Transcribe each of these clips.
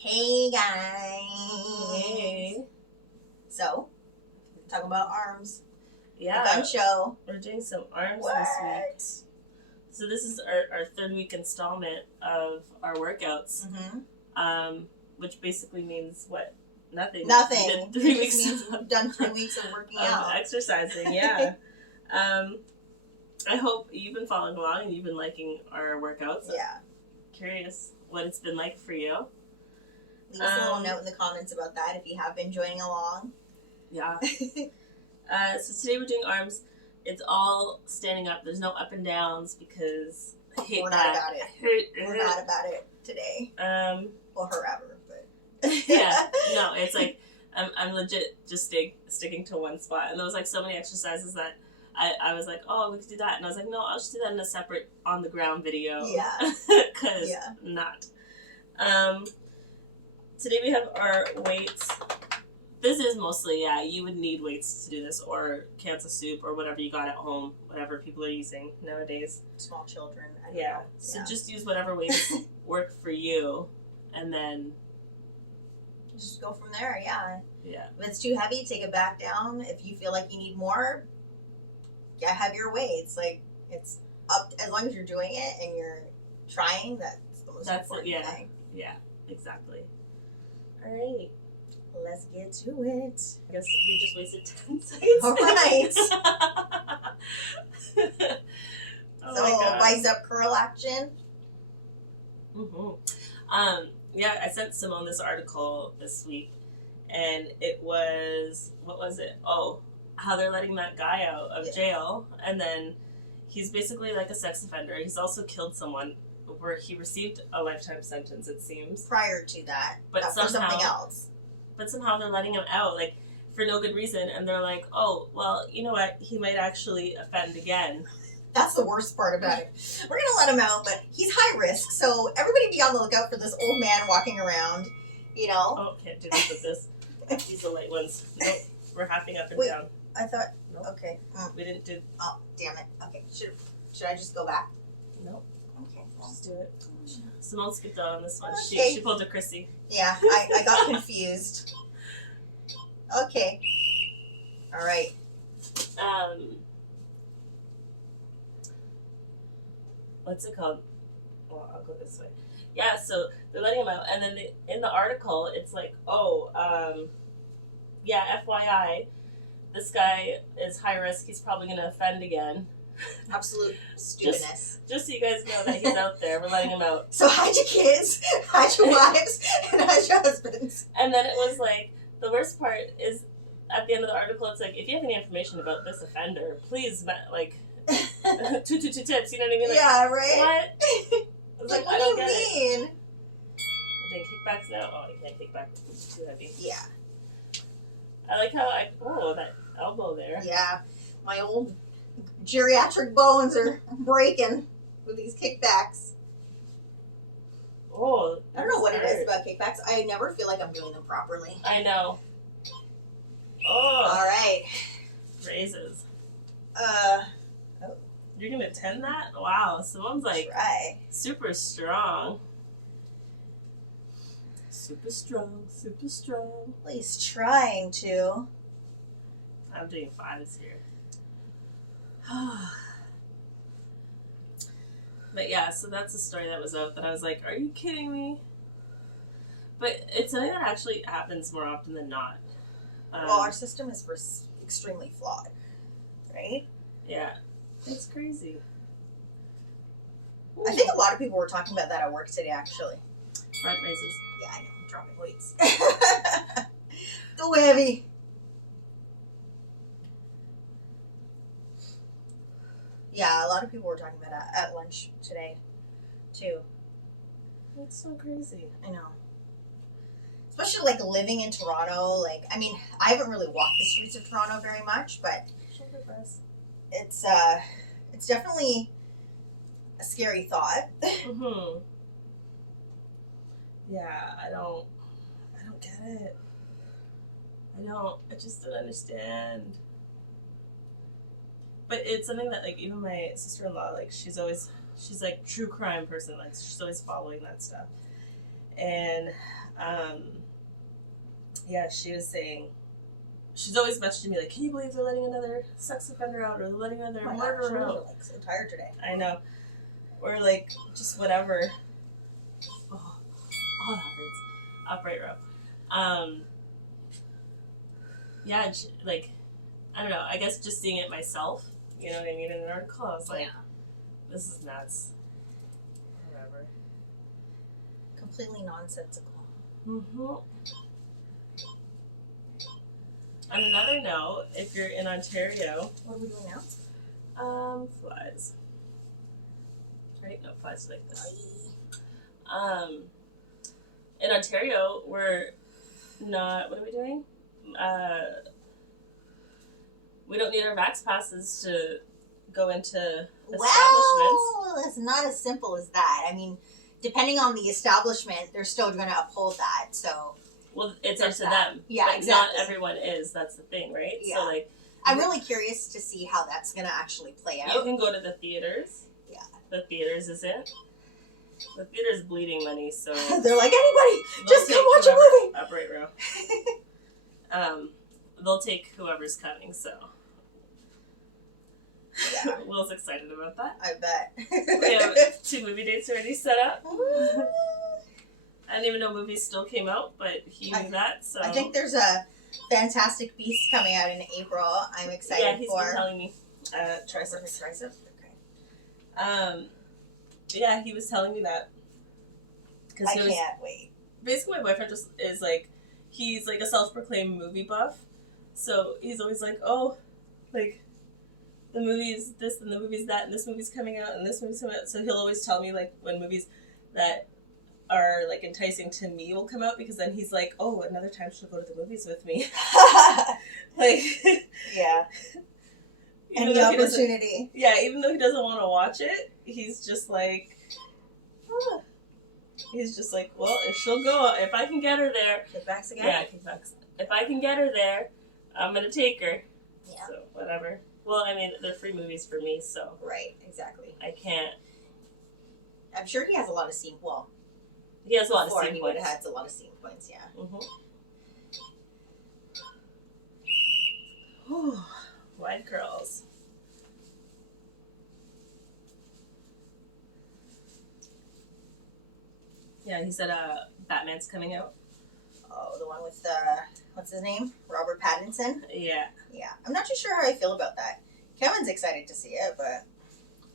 Hey guys. Hey. So, talking about arms. Yeah. The gun show. We're doing some arms What? this week. So this is our third week installment of our workouts. Mm-hmm. Which basically means what? Nothing. Nothing. We did 3 It weeks just means we've done 3 weeks of working out. Exercising, yeah. I hope you've been following along and you've been liking our workouts. Yeah. Curious what it's been like for you. Leave us a little note in the comments about that if you have been joining along. Yeah. So today we're doing arms. It's all standing up. There's no up and downs because I hate We're that. not about it. We're not about it today. Well, forever, but yeah. No, it's like I'm legit just sticking to one spot. And there was like so many exercises that I was like, oh, we could do that. And I was like, no, I'll just do that in a separate on the ground video. Yeah. Because not. Today we have our weights. This is mostly, you would need weights to do this, or cans of soup, or whatever you got at home, whatever people are using nowadays. Small children. I don't know. So just use whatever weights work for you, and then just go from there, yeah. Yeah. If it's too heavy, take it back down. If you feel like you need more, have your weights. Like, it's up, as long as you're doing it and you're trying, that's the most important thing. Yeah, exactly. All right. Let's get to it. I guess we just wasted 10 seconds. All right. Oh rise up curl action. Mm-hmm. Yeah, I sent Simone this article this week, and it was, what was it? Oh, how they're letting that guy out of jail, and then he's basically like a sex offender. He's also killed someone where he received a lifetime sentence, it seems. Prior to that, but for something else. But somehow they're letting him out, like, for no good reason, and they're like, oh, well, you know what? He might actually offend again. That's the worst part about it. We're going to let him out, but he's high risk, so everybody be on the lookout for this old man walking around, you know? Oh, can't do this with this. These are light ones. Nope, we're halfing up and down. I thought, nope. Okay. We didn't do... Oh, damn it. Okay, should I just go back? Nope. Okay. Just do it. Simone skipped out on this one. Okay. She pulled a Chrissy. Yeah, I got confused. Okay. All right. What's it called? Well, I'll go this way. Yeah, so they're letting him out, and then in the article, it's like, FYI, this guy is high risk. He's probably going to offend again. Absolute stupidness. Just so you guys know that he's out there. We're letting him out. So hide your kids, hide your wives, and hide your husbands. And then it was like, the worst part is, at the end of the article, it's like, if you have any information about this offender, please, like, two tips, you know what I mean? Like, yeah, right? What? I was like, what I don't do you get mean? it. We're doing kickbacks now? Oh, you can't kick back. It's too heavy. Yeah. I like how that elbow there. Yeah. My old geriatric bones are breaking with these kickbacks. Oh, I don't know what it is about kickbacks. I never feel like I'm doing them properly. I know. Oh. All right. Raises. You're gonna 10 that? Wow. Simone's like super strong. Super strong. Super strong. Well, he's trying to. I'm doing 5s here. But yeah, so that's a story that was out that I was like, are you kidding me? But it's something that actually happens more often than not. Well, our system is extremely flawed, right? Yeah. It's crazy. I think a lot of people were talking about that at work today, actually. Front raises. Yeah, I know. I'm dropping weights. Too heavy. Yeah, a lot of people were talking about it at lunch today, too. That's so crazy. I know. Especially, like, living in Toronto. Like, I mean, I haven't really walked the streets of Toronto very much, but shoulder press. It's definitely a scary thought. Mm-hmm. Yeah, I don't get it. I just don't understand. But it's something that, like, even my sister-in-law, like, she's like true crime person. Like, she's always following that stuff. And yeah, she was saying, she's always messaging me like, can you believe they're letting another sex offender out, or they're letting another murderer out? I'm like so tired today. I know. Or like just whatever. Oh, that hurts. Upright row. Yeah, like, I don't know. I guess just seeing it myself, you know what I mean, in an article, I was like, this is nuts. Whatever. Completely nonsensical. Mm-hmm. On another note, if you're in Ontario... What are we doing now? Flies. Right? No, flies like this. In Ontario, we're not... What are we doing? We don't need our Vax passes to go into establishments. Well, it's not as simple as that. I mean, depending on the establishment, they're still going to uphold that, so... Well, it's up to them. Yeah, but exactly. Not everyone is. That's the thing, right? Yeah. So, like... I'm really curious to see how that's going to actually play out. You can go to the theaters. Yeah. The theaters is it. The theater's bleeding money, so... They're like, anybody, just come watch a movie! Upright row. They'll take whoever's coming, so... Yeah. Will's excited about that. I bet. We have 2 movie dates already set up. I didn't even know movies still came out, but he knew that, so... I think there's a Fantastic Beast coming out in April. I'm excited for... Yeah, he's been telling me. Triceps. Okay. Yeah, he was telling me that. I can't wait. Basically, my boyfriend just is like... He's like a self-proclaimed movie buff. So he's always like, oh, like... The movie's this, and the movie's that, and this movie's coming out, and this movie's coming out. So he'll always tell me, like, when movies that are, like, enticing to me will come out, because then he's like, oh, another time she'll go to the movies with me. Like... Yeah. Any opportunity. Yeah, even though he doesn't want to watch it, he's just like... Oh. He's just like, well, if she'll go, if I can get her there... Kickbacks again? Yeah, kickbacks. If I can get her there, I'm going to take her. Yeah. So, whatever. Well, I mean, they're free movies for me, so... Right, exactly. I can't... I'm sure he has a lot of scene... Well... He has a lot of scene he points. would have had a lot of scene points, yeah. Mm-hmm. Wide curls. Yeah, he said Batman's coming out. Oh, the one with what's his name? Robert Pattinson? Yeah. Yeah. I'm not too sure how I feel about that. Kevin's excited to see it, but...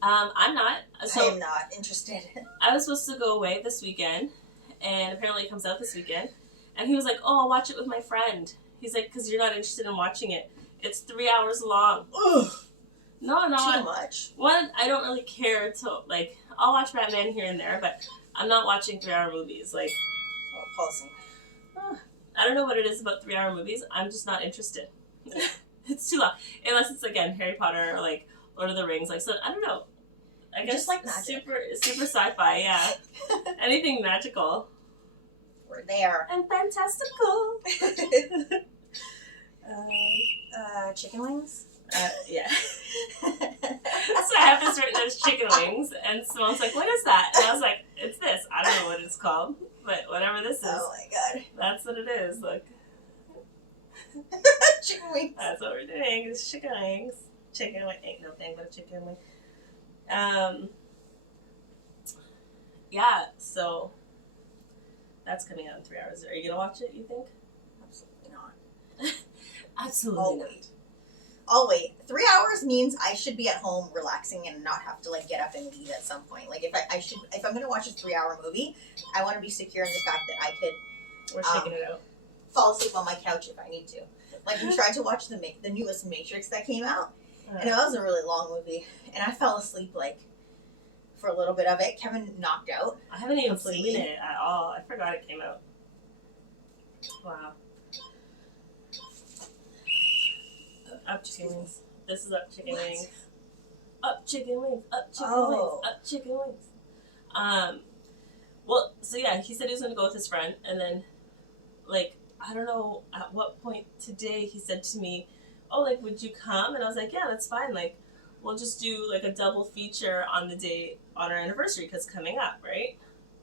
I'm not. So I'm not interested. I was supposed to go away this weekend, and apparently it comes out this weekend. And he was like, oh, I'll watch it with my friend. He's like, because you're not interested in watching it. It's 3 hours long. Ugh. No. Too much. One, I don't really care to, like, I'll watch Batman here and there, but I'm not watching 3-hour movies. Like, Pausing. I don't know what it is about 3-hour movies. I'm just not interested. It's too long. Unless it's, again, Harry Potter or, like, Lord of the Rings. Like, so, I don't know. I guess just like magic. Super sci-fi, yeah. Anything magical. We're there. And fantastical. Chicken wings? Yeah. So I have this written as chicken wings, and Simone's like, what is that? And I was like, it's this. I don't know what it's called, but whatever this is. Oh my god. That's what it is. Look. Chicken wings. That's what we're doing, is chicken wings. Chicken wing ain't no thing but a chicken wing. Yeah, so that's coming out in 3 hours. Are you gonna watch it, you think? Absolutely not. Absolutely not. I'll wait. 3 hours means I should be at home relaxing and not have to like get up and leave at some point. Like if I'm gonna watch a 3-hour movie, I want to be secure in the fact that I could We're shaking it out. fall asleep on my couch if I need to. Like we tried to watch the newest Matrix that came out, and it was a really long movie, and I fell asleep like for a little bit of it. Kevin knocked out. I haven't even completely. seen it at all. I forgot it came out. Wow. Up chicken wings. This is up chicken wings. Up chicken wings. Up chicken wings. Up chicken wings. Well, so yeah, he said he was going to go with his friend, and then, like, I don't know at what point today he said to me, oh, like, would you come? And I was like, yeah, that's fine. Like, we'll just do, like, a double feature on the day on our anniversary, because coming up, right?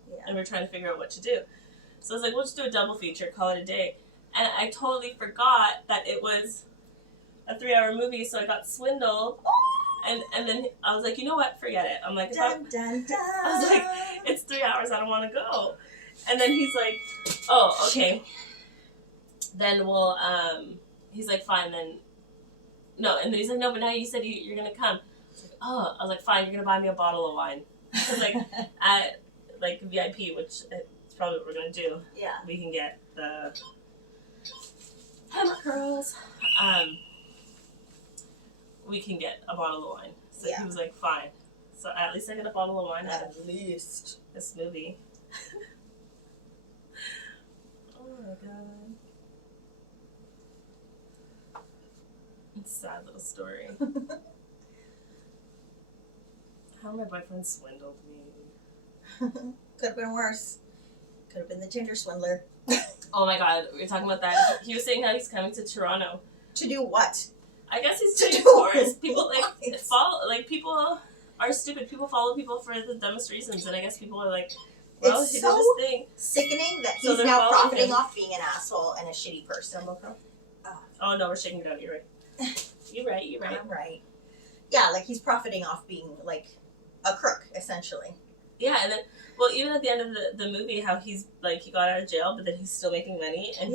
Yeah. And we're trying to figure out what to do. So I was like, we'll just do a double feature, call it a day. And I totally forgot that it was a 3-hour movie, so I got swindled. And then I was like, you know what? Forget it. I'm like, Dun, dun, dun. I was like, it's 3 hours. I don't want to go. And then he's like, oh, okay. Then we'll, he's like, fine, then. No, and then he's like, no, but now you said you're going to come. I was like, fine, you're going to buy me a bottle of wine. Because, like, at, like, VIP, which is probably what we're going to do. Yeah. We can get the hammer curls. We can get a bottle of wine. So he was like, fine. So at least I get a bottle of wine out of least this movie. Oh my god. It's a sad little story. How my boyfriend swindled me. Could have been worse. Could have been the Tinder swindler. Oh my god, we were talking about that. He was saying how he's coming to Toronto. To do what? I guess he's doing tours. People people are stupid. People follow people for the dumbest reasons, and I guess people are like, well, it's he so did this thing. Sickening that So he's they're now following profiting him. off being an asshole and a shitty person. Oh no, we're shaking it out. You're right. You're right. I'm right. Yeah, like he's profiting off being like a crook, essentially. Yeah, and then, well, even at the end of the movie, how he's like, he got out of jail, but then he's still making money, and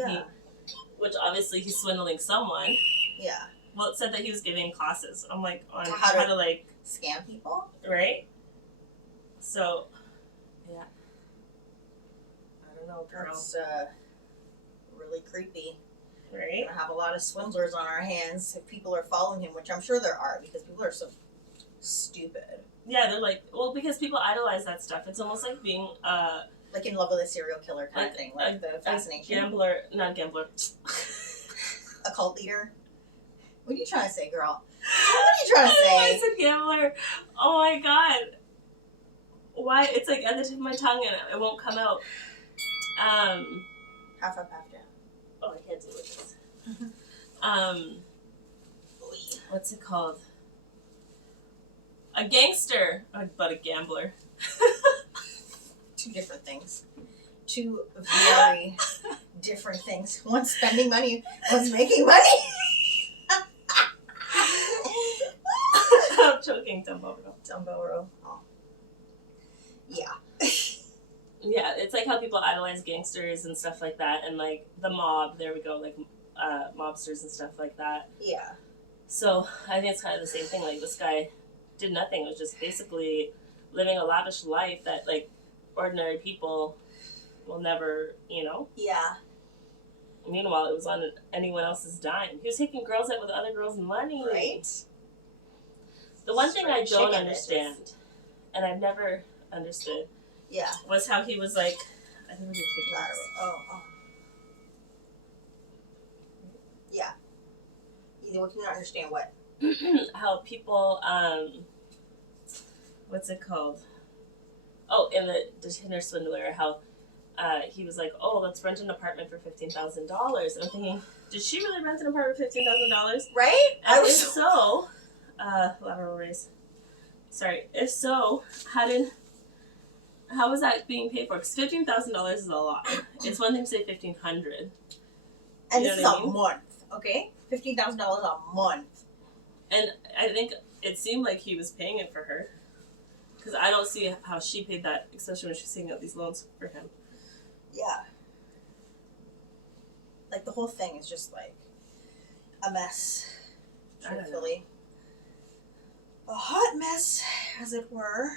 which obviously he's swindling someone. Yeah. Well, it said that he was giving classes. I'm like, on How to like scam people, right? So, yeah. I don't know, girl. That's really creepy. Right? We're gonna have a lot of swindlers on our hands if people are following him, which I'm sure there are because people are so stupid. Yeah, they're like, well, because people idolize that stuff. It's almost like being like in love with a serial killer kind of thing, like the fascination. Not gambler. A cult leader. What are you trying to say, girl? What are you trying to say? I said gambler. Oh my god. Why? It's like at the tip of my tongue and it won't come out. Half up, half down. Oh, I can't do this. What's it called? A gangster, but a gambler. Two different things. Two very different things. One's spending money, one's making money. I'm choking, Dumbo. Oh. Yeah. Yeah, it's like how people idolize gangsters and stuff like that, and like the mob. There we go, like mobsters and stuff like that. Yeah. So I think it's kind of the same thing. Like this guy did nothing. It was just basically living a lavish life that like ordinary people will never, Yeah. Meanwhile, it was on anyone else's dime. He was taking girls out with other girls' money. Right. The one thing I don't chicken understand, and I've never understood, was how he was like, I think we need to take Oh. Yeah. You can understand what? how people, what's it called? Oh, in the Tinder swindler, how he was like, oh, let's rent an apartment for $15,000. And I'm thinking, did she really rent an apartment for $15,000? Right? And if so, lateral raise. Sorry. If so, how was that being paid for? Because $15,000 is a lot. It's one thing to say $1,500. And this is a month, okay? $15,000 a month. And I think it seemed like he was paying it for her. Because I don't see how she paid that, especially when she's taking out these loans for him. Yeah. Like, the whole thing is just, like, a mess. Truthfully. A hot mess, as it were.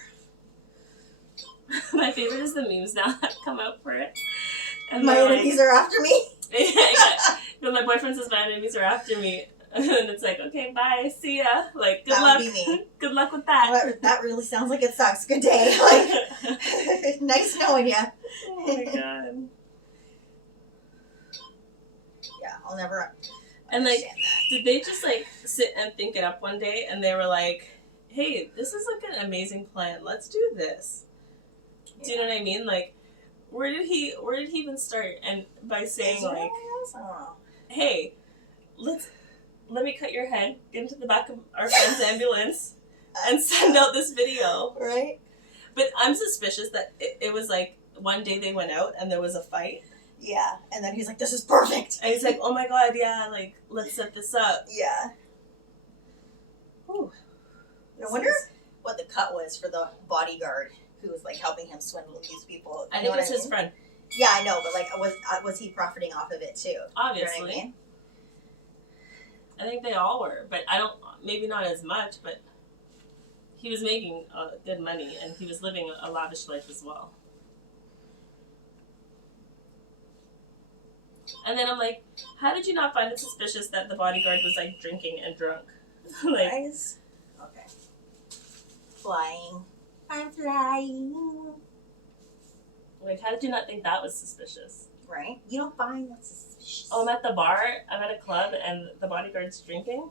My favorite is the memes now that come out for it. And my enemies are after me? Yeah. No, my boyfriend says my enemies are after me. And it's like, okay, bye, see ya. Like, good luck. Would be me. Good luck with that. Well, that really sounds like it sucks. Good day. Like, nice knowing you. Oh my god. Yeah, I'll never And like, understand that. did they just like sit and think it up one day and they were like, hey, this is like an amazing plan. Let's do this. Do you know what I mean? Like, where did he even start? And by saying like, I don't know. hey, let me cut your head, get into the back of our friend's ambulance, and send out this video. Right? But I'm suspicious that it was like, one day they went out and there was a fight. Yeah, and then he's like, "This is perfect." And he's like, "Oh my god, yeah, like let's set this up." Yeah. Whew. I wonder what the cut was for the bodyguard who was like helping him swindle these people. I think it was his friend. Yeah, I know, but like, was he profiting off of it too? Obviously. You know what I mean? I think they all were, but maybe not as much, but he was making good money and he was living a lavish life as well. And then I'm like, how did you not find it suspicious that the bodyguard was like drinking and drunk? Like, Guys. Okay. Flying. I'm flying. Like, how did you not think that was suspicious? Right? You don't find that suspicious. Oh, I'm at the bar, I'm at a club, and the bodyguard's drinking?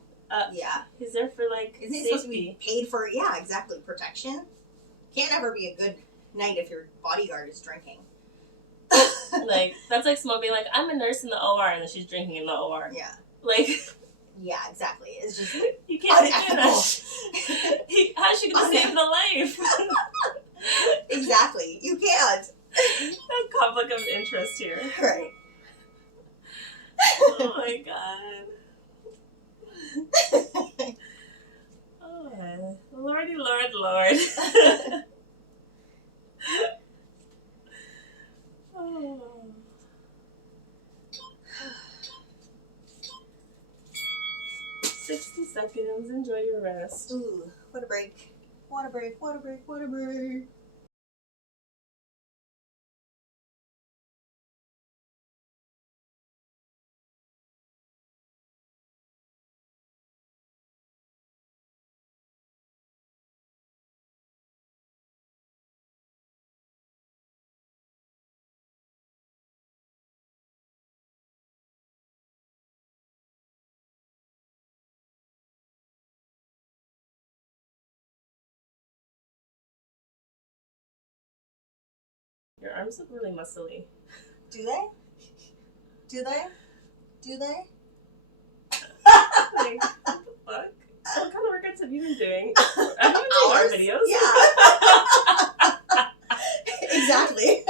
Yeah. He's there for, like, Isn't he safety. supposed to be paid for, yeah, exactly, protection? Can't ever be a good night if your bodyguard is drinking. Like, that's like Simone being like, I'm a nurse in the OR, and then she's drinking in the OR. Yeah. Like... Yeah, exactly. It's just you can't do unethical. that. How's she going to save the life? Exactly. You can't. No conflict of interest here. Right. Oh my god. Oh, Lordy, Lord, Lord. Oh. 60 seconds. Enjoy your rest. Ooh, what a break. What a break, what a break, what a break. Your arms look really muscly. Do they? Do they? Do they? Like, what the fuck? What kind of workouts have you been doing? Have you been doing our videos? Yeah. Exactly.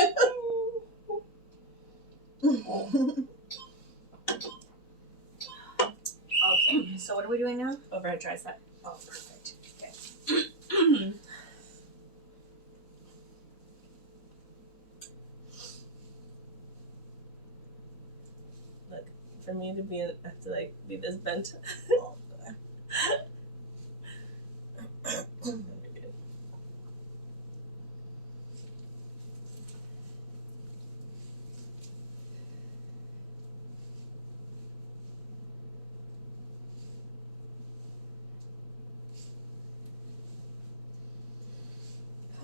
Okay, so what are we doing now? Overhead tricep. Oh, perfect. Okay. Look, for me to be, I have to like be this bent.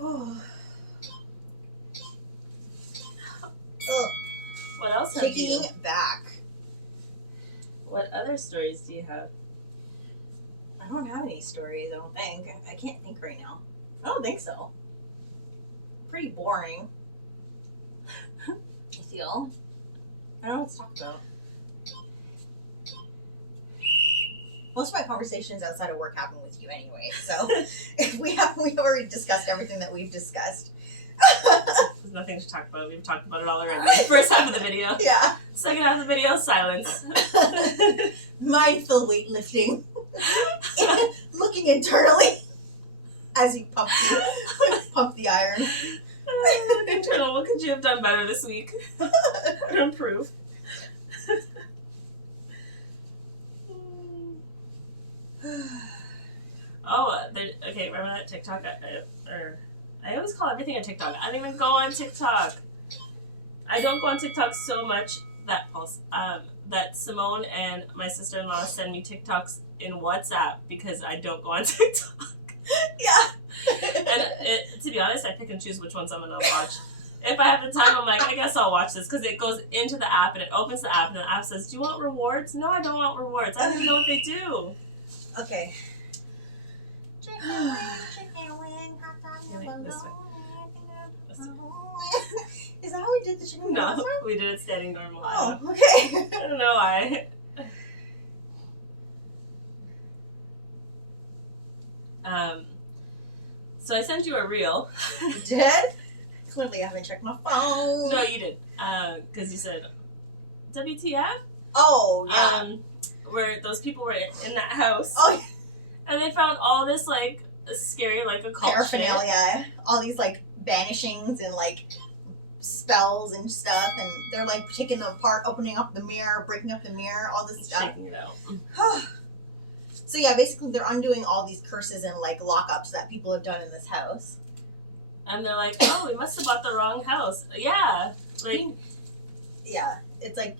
Oh, What else have Kicking you? back. What other stories do you have? I don't have any stories, I don't think. I can't think right now. I don't think so. Pretty boring. I feel. I don't know what to talk about. Most of my conversations outside of work happen with you anyway, so if we've already discussed everything that we've discussed. There's nothing to talk about. We've talked about it all already. First half of the video. Yeah. Second half of the video, silence. Mindful weightlifting. Looking internally as you pump the iron. Internal, what could you have done better this week to improve? Okay, remember that TikTok? I always call everything a TikTok. I don't even go on TikTok. I don't go on TikTok so much that Simone and my sister-in-law send me TikToks in WhatsApp because I don't go on TikTok. Yeah. And to be honest, I pick and choose which ones I'm gonna watch. If I have the time, I'm like, I guess I'll watch this because it goes into the app and it opens the app and the app says, "Do you want rewards?" No, I don't want rewards. I don't even know what they do. Okay. Chicken wing, hot dog, This way. Is that how we did the chicken wing? No, we did it standing normal. Oh, okay. I don't know why. So I sent you a reel. You did? Clearly, I haven't checked my phone. No, you did. Because you said, WTF? Oh, yeah. Where those people were in that house. Oh, and they found all this, like, scary, like, occult paraphernalia. shit. All these, like, banishings and, like, spells and stuff. And they're, like, taking them apart, opening up the mirror, breaking up the mirror, all this stuff. Shaking it out. So, yeah, basically they're undoing all these curses and, like, lockups that people have done in this house. And they're like, oh, we must have bought the wrong house. Yeah. Like, yeah, it's like...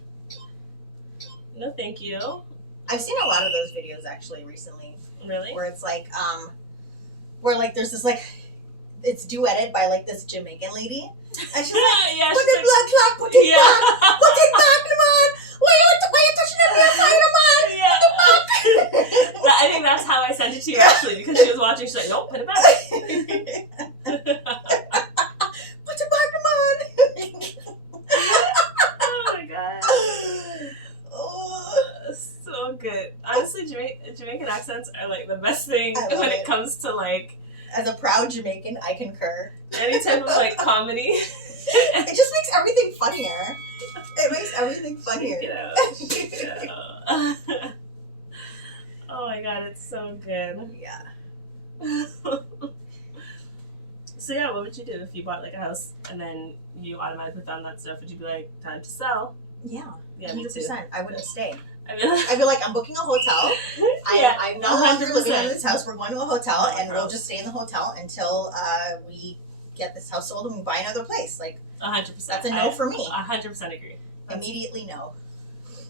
No, thank you. I've seen a lot of those videos, actually, recently. Really? Where it's like, where, like, there's this, like, it's duetted by, like, this Jamaican lady. And she's like, yeah, put the blood clot, put it back, put it back, come on. Why you touching the mirror, fight him on? Yeah. Put it back. I think that's how I sent it to you, actually, because she was watching. She's like, nope, put it back. Put it back, come on. Oh, my God. So good. Honestly, Jamaican accents are, like, the best thing when it comes to, like... As a proud Jamaican, I concur. Any type of, like, comedy. It just makes everything funnier. It makes everything funnier. Yeah. Oh, my God, it's so good. Yeah. So, yeah, what would you do if you bought, like, a house and then you automatically found that stuff? Would you be like, time to sell? Yeah. Yeah, me 100%. too. I wouldn't stay. I'd be like, I'm booking a hotel. I'm no longer 100%. living in this house. We're going to a hotel, and gross. we'll just stay in the hotel until we get this house sold and we buy another place. Like, 100%. That's a no for me. 100% agree. Immediately no.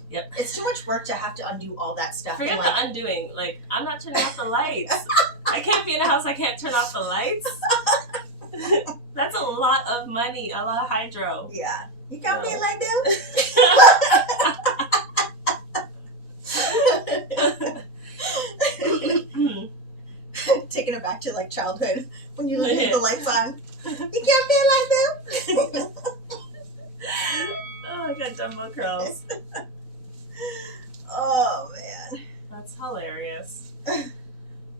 Yep. It's too much work to have to undo all that stuff. Forget and, like, the undoing. Like, I'm not turning off the lights. I can't be in a house I can't turn off the lights. That's a lot of money. A lot of hydro. Yeah. You can't be like this? Taking it back to, like, childhood. When you leave the lights on. You can't be like this? Oh, I got Dumbo curls. Oh, man. That's hilarious. That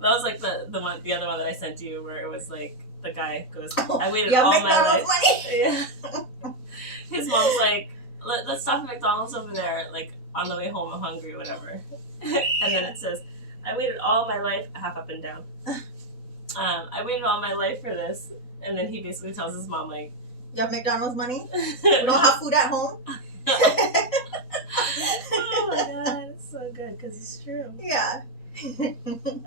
was like the other one that I sent you, where it was like the guy goes, "I waited all my life." Money? Yeah. His mom's like, "Let's stop at McDonald's over there, like on the way home. I'm hungry, whatever." And then it says, "I waited all my life," half up and down. I waited all my life for this, and then he basically tells his mom like, "You have McDonald's money? We don't have food at home." Oh my God, it's so good because it's true. Yeah.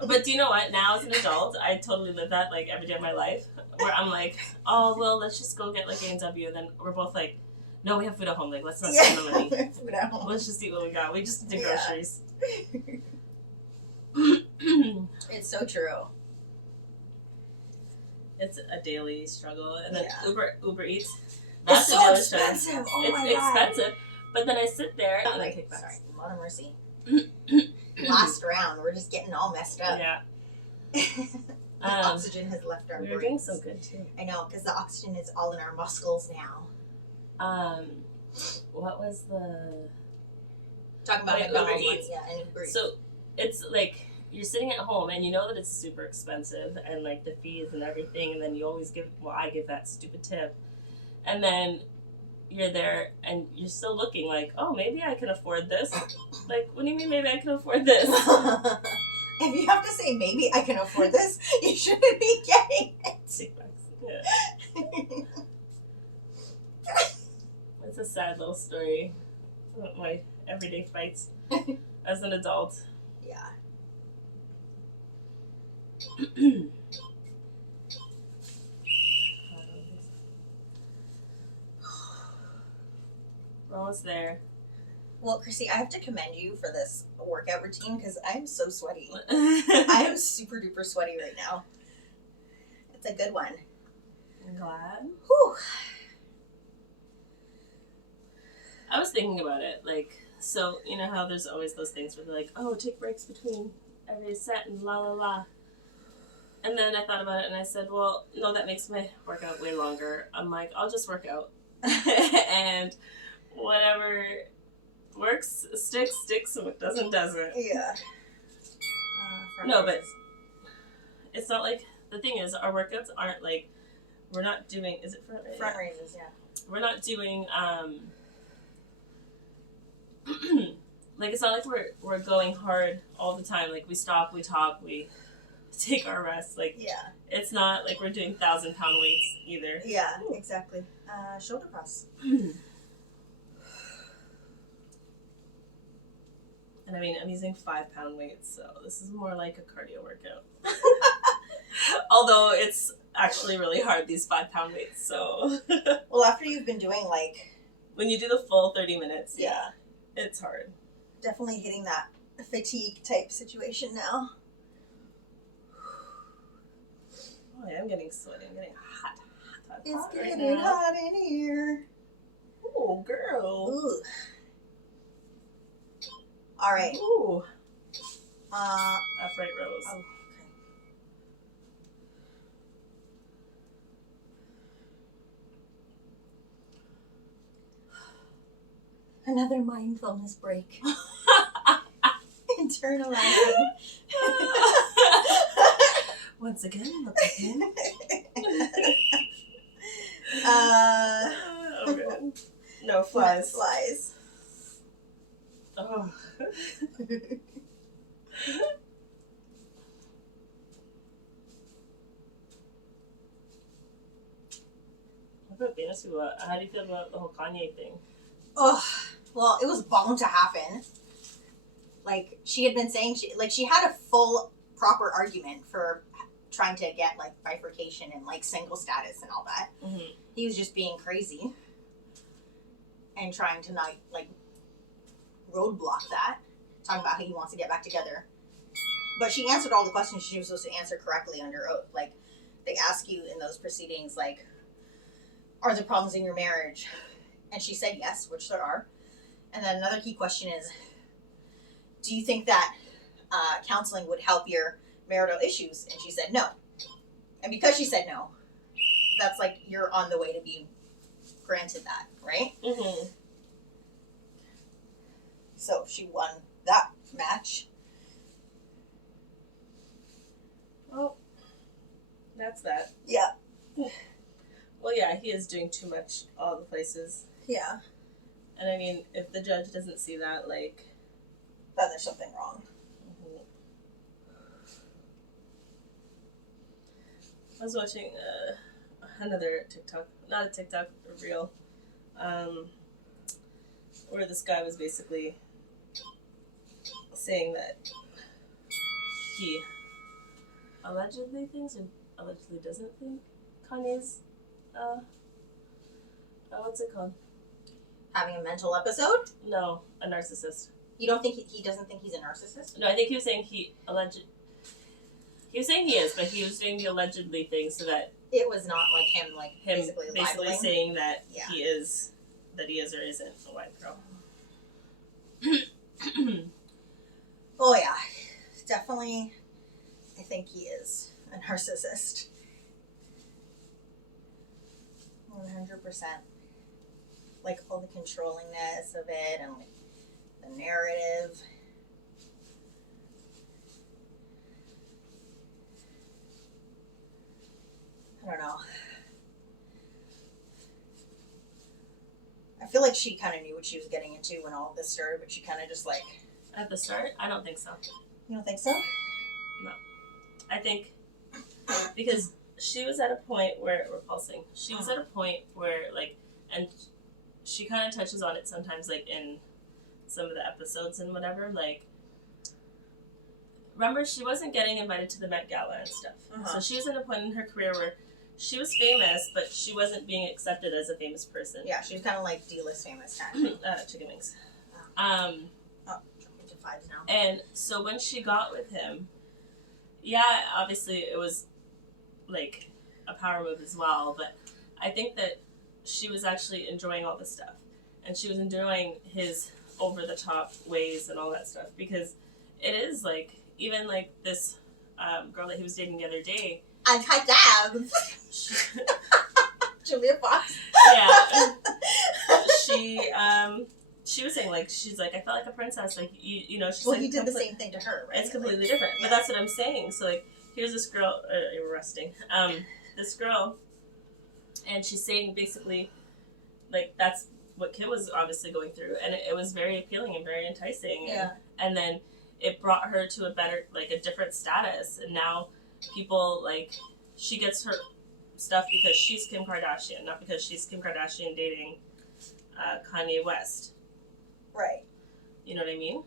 But do you know what? Now as an adult, I totally live that like every day of my life, where I'm like, oh well, let's just go get like A&W, and then we're both like, no, we have food at home. Like, let's not spend the money. Food at home. Let's just eat what we got. We just did groceries. It's so true. It's a daily struggle, and then Uber Eats. That's That's so a daily expensive. struggle. Oh my It's God. expensive, but then I sit there and I kick back. Sorry, Mother Mercy. Last round, we're just getting all messed up. Yeah. The oxygen has left our We were brains. doing so good too. I know, because the oxygen is all in our muscles now. What was the... Talking about Uber McDonald's Eats. money, yeah, and Uber Eats. So, it's like, you're sitting at home and you know that it's super expensive and like the fees and everything, and then you always give, I give that stupid tip. And then you're there and you're still looking like, oh, maybe I can afford this. Like, what do you mean maybe I can afford this? If you have to say maybe I can afford this, you shouldn't be getting it. Yeah. It's a sad little story. My everyday fights as an adult. Yeah. We're almost there. Well, Chrissy, I have to commend you for this workout routine because I'm so sweaty. I am super duper sweaty right now. It's a good one. I'm glad. Whew. I was thinking about it, like, so, you know how there's always those things where they're like, oh, take breaks between every set and la la la. And then I thought about it and I said, well, no, that makes my workout way longer. I'm like, I'll just work out. And whatever works, sticks, and what doesn't. Yeah. No, but it's not like, the thing is, our workouts aren't like we're not doing, is it front raises? Front raises, yeah. We're not doing, like, it's not like we're going hard all the time. Like, we stop, we talk, we take our rest. Like, yeah. It's not like we're doing 1,000-pound weights either. Yeah, exactly. Shoulder press. And I mean, I'm using 5-pound weights, so this is more like a cardio workout. Although it's actually really hard, these 5-pound weights, so. Well, after you've been doing, like... When you do the full 30 minutes, yeah, it's hard. Definitely hitting that fatigue type situation now. Oh, yeah, I'm getting sweaty. I'm getting hot. It's getting right hot in here. Oh, girl. Ooh. All right. Ooh. Upright rows. Oh, okay. Another mindfulness break. Internalizing. Once again, look again. Okay. No flies. Flies. Oh. How do you feel about the whole Kanye thing? Oh, well, it was bound to happen. Like, she had been saying, she had a full, proper argument for trying to get, like, bifurcation and, like, single status and all that. Mm-hmm. He was just being crazy and trying to not, like, roadblock that. Talking about how he wants to get back together. But she answered all the questions she was supposed to answer correctly under oath. Like, they ask you in those proceedings, like, are there problems in your marriage? And she said yes, which there are. And then another key question is, do you think that counseling would help your marital issues? And she said no. And because she said no, that's like you're on the way to be granted that, right? Mm-hmm. So she won that match. Well, that's that. Yeah. Well, yeah, he is doing too much all the places. Yeah. And I mean, if the judge doesn't see that, like... then there's something wrong. Mm-hmm. I was watching another TikTok, not a TikTok, a reel, where this guy was basically saying that he allegedly thinks or allegedly doesn't think Kanye's, what's it called? Having a mental episode? No, a narcissist. You don't think he doesn't think he's a narcissist? No, I think he was saying he was saying he is, but he was doing the allegedly thing so that it was not like him, like basically libeling. saying that he is or isn't a white girl. Oh yeah, definitely. I think he is a narcissist. 100%. Like all the controllingness of it and like the narrative. I don't know. I feel like she kind of knew what she was getting into when all of this started, but she kind of just like... At the start? I don't think so. You don't think so? No. I think because she was at a point where... Repulsing. She was at a point where, like... And she kind of touches on it sometimes, like, in some of the episodes and whatever, like... Remember, she wasn't getting invited to the Met Gala and stuff. So she was at a point in her career where she was famous, but she wasn't being accepted as a famous person. Yeah, she was kind of like D-list famous kind of. Chicken wings. Jumping to fives now. And so when she got with him, yeah, obviously it was like a power move as well, but I think that she was actually enjoying all this stuff. And she was enjoying his over-the-top ways and all that stuff, because it is like, even like this girl that he was dating the other day. Uncut Dabs. Julia Fox. Yeah. She was saying, like, she's like, I felt like a princess. Like, you know, she's well, like... he did the same thing to her, right? It's completely like, different. Yeah. But that's what I'm saying. So, like, here's this girl... you're resting. This girl And she's saying basically, like, that's what Kim was obviously going through, and it was very appealing and very enticing. Yeah. And then it brought her to a better, like, a different status, and now people, like, she gets her stuff because she's Kim Kardashian, not because she's Kim Kardashian dating Kanye West. Right. You know what I mean?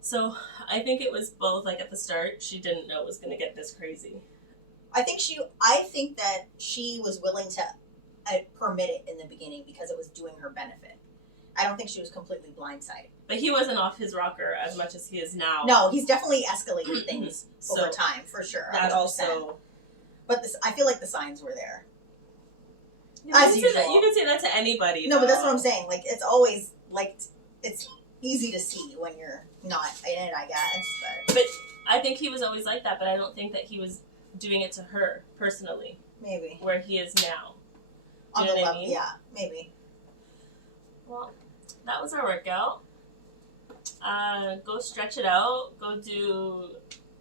So I think it was both. Like, at the start, she didn't know it was going to get this crazy. I think that she was willing to permit it in the beginning because it was doing her benefit. I don't think she was completely blindsided. But he wasn't off his rocker as much as he is now. No, he's definitely escalated things over time, for sure. That 100%. also... But I feel like the signs were there. You can say that to anybody. No, but that's what I'm saying. Like, it's always, like, it's easy to see when you're not in it, I guess. But I think he was always like that, but I don't think that he was doing it to her, personally. Maybe. Where he is now. Do you know what I mean? Yeah, maybe. Well, that was our workout. Go stretch it out. Go do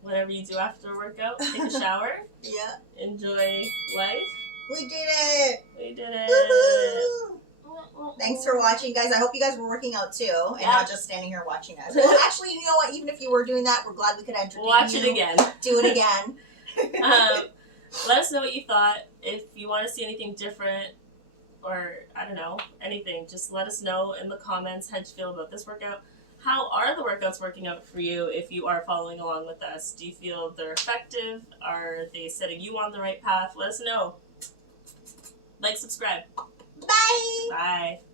whatever you do after a workout. Take a shower. Yeah. Enjoy life. We did it! We did it! Woo-hoo! Thanks for watching, guys. I hope you guys were working out too, and not just standing here watching us. Well, actually, you know what? Even if you were doing that, we're glad we could entertain you. Watch it again. Do it again. Let us know what you thought. If you want to see anything different, or I don't know, anything, just let us know in the comments how you feel about this workout. How are the workouts working out for you if you are following along with us? Do you feel they're effective? Are they setting you on the right path? Let us know. Like, subscribe. Bye! Bye.